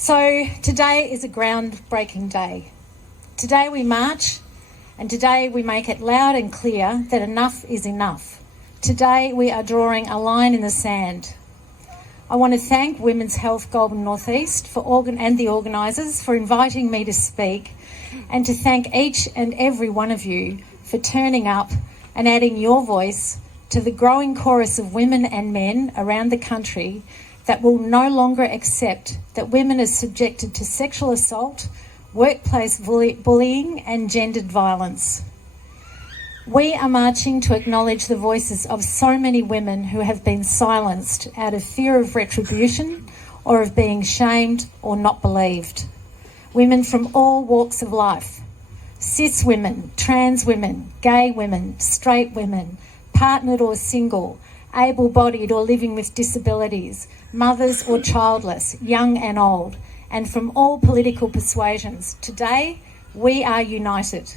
So today is a groundbreaking day. Today we march, and today we make it loud and clear that enough is enough. Today we are drawing a line in the sand. I want to thank Women's Health Goulburn North East and the organisers for inviting me to speak, and to thank each and every one of you for turning up and adding your voice to the growing chorus of women and men around the country that will no longer accept that women are subjected to sexual assault, workplace bullying and gendered violence. We are marching to acknowledge the voices of so many women who have been silenced out of fear of retribution or of being shamed or not believed. Women from all walks of life, cis women, trans women, gay women, straight women, partnered or single, able-bodied or living with disabilities, mothers or childless, young and old, and from all political persuasions. Today, we are united.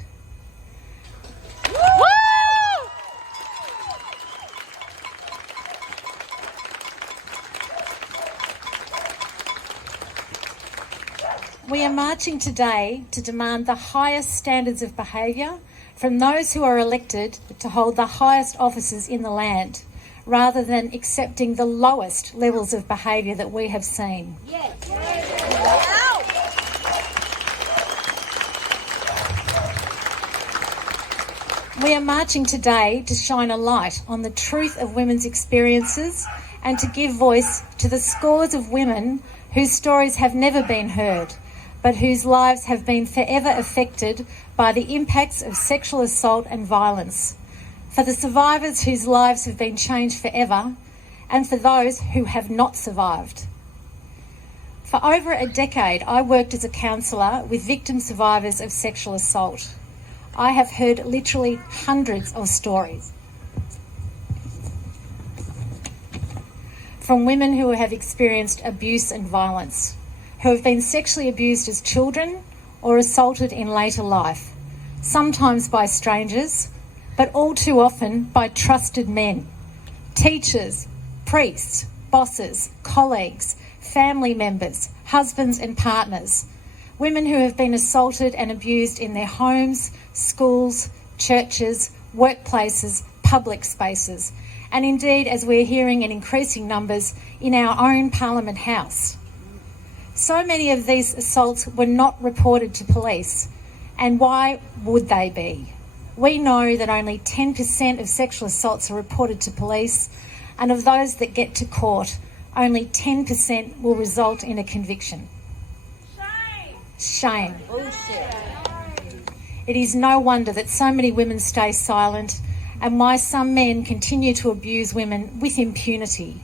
We are marching today to demand the highest standards of behaviour from those who are elected to hold the highest offices in the land, rather than accepting the lowest levels of behaviour that we have seen. Yes. We are marching today to shine a light on the truth of women's experiences and to give voice to the scores of women whose stories have never been heard, but whose lives have been forever affected by the impacts of sexual assault and violence. For the survivors whose lives have been changed forever, and for those who have not survived. For over a decade, I worked as a counsellor with victim survivors of sexual assault. I have heard literally hundreds of stories from women who have experienced abuse and violence, who have been sexually abused as children or assaulted in later life, sometimes by strangers, but all too often by trusted men, teachers, priests, bosses, colleagues, family members, husbands and partners, women who have been assaulted and abused in their homes, schools, churches, workplaces, public spaces, and indeed, as we're hearing in increasing numbers, in our own Parliament House. So many of these assaults were not reported to police, and why would they be? We know that only 10% of sexual assaults are reported to police, and of those that get to court, only 10% will result in a conviction. Shame. Bullshit. It is no wonder that so many women stay silent, and why some men continue to abuse women with impunity.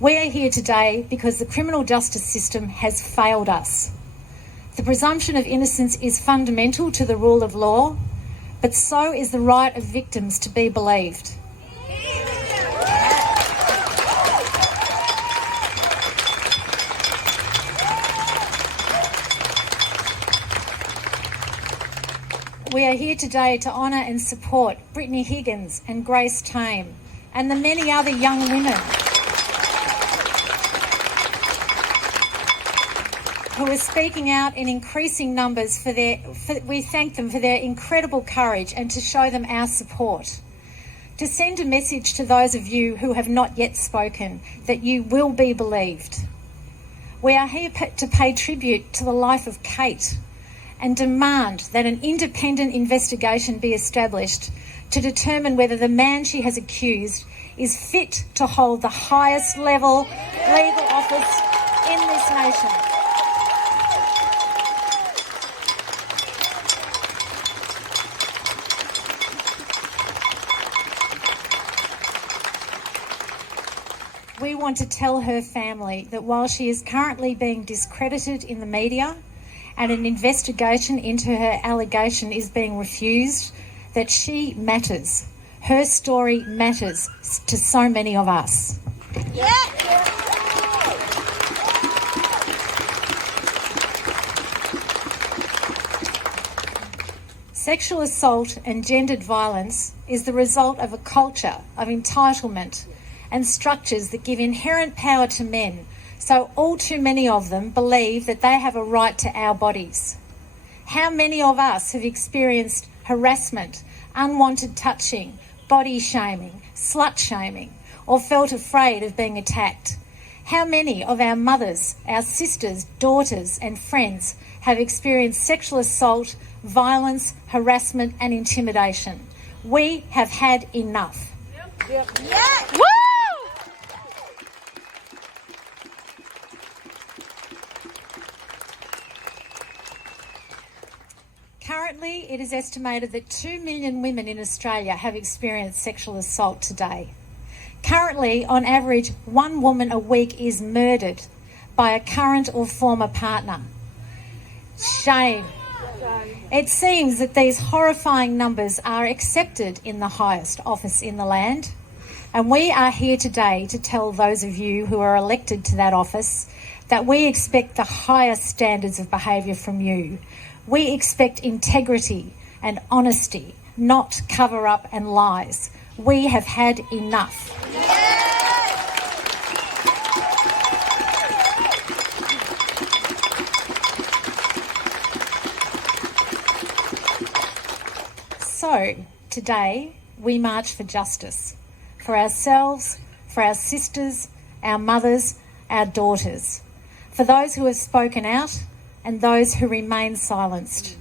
We are here today because the criminal justice system has failed us. The presumption of innocence is fundamental to the rule of law, but so is the right of victims to be believed. We are here today to honour and support Brittany Higgins and Grace Tame and the many other young women who are speaking out in increasing numbers we thank them for their incredible courage and to show them our support. To send a message to those of you who have not yet spoken that you will be believed. We are here to pay tribute to the life of Kate and demand that an independent investigation be established to determine whether the man she has accused is fit to hold the highest level legal office in this nation. We want to tell her family that while she is currently being discredited in the media and an investigation into her allegation is being refused, that she matters. Her story matters to so many of us. Yeah. Sexual assault and gendered violence is the result of a culture of entitlement and structures that give inherent power to men So all too many of them believe that they have a right to our bodies. How many of us have experienced harassment, unwanted touching, body shaming, slut shaming, or felt afraid of being attacked? How many of our mothers, our sisters, daughters and friends have experienced sexual assault, violence, harassment and intimidation? We have had enough. Yep. Yeah. Woo! Currently, it is estimated that 2 million women in Australia have experienced sexual assault today. Currently, on average, 1 woman a week is murdered by a current or former partner. Shame. It seems that these horrifying numbers are accepted in the highest office in the land, and we are here today to tell those of you who are elected to that office that we expect the highest standards of behaviour from you. We expect integrity and honesty, not cover-up and lies. We have had enough. So, today, we march for justice, for ourselves, for our sisters, our mothers, our daughters, for those who have spoken out and those who remain silenced.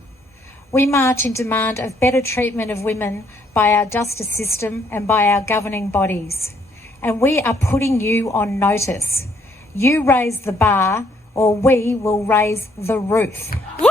We march in demand of better treatment of women by our justice system and by our governing bodies. And we are putting you on notice. You raise the bar or we will raise the roof. Woo!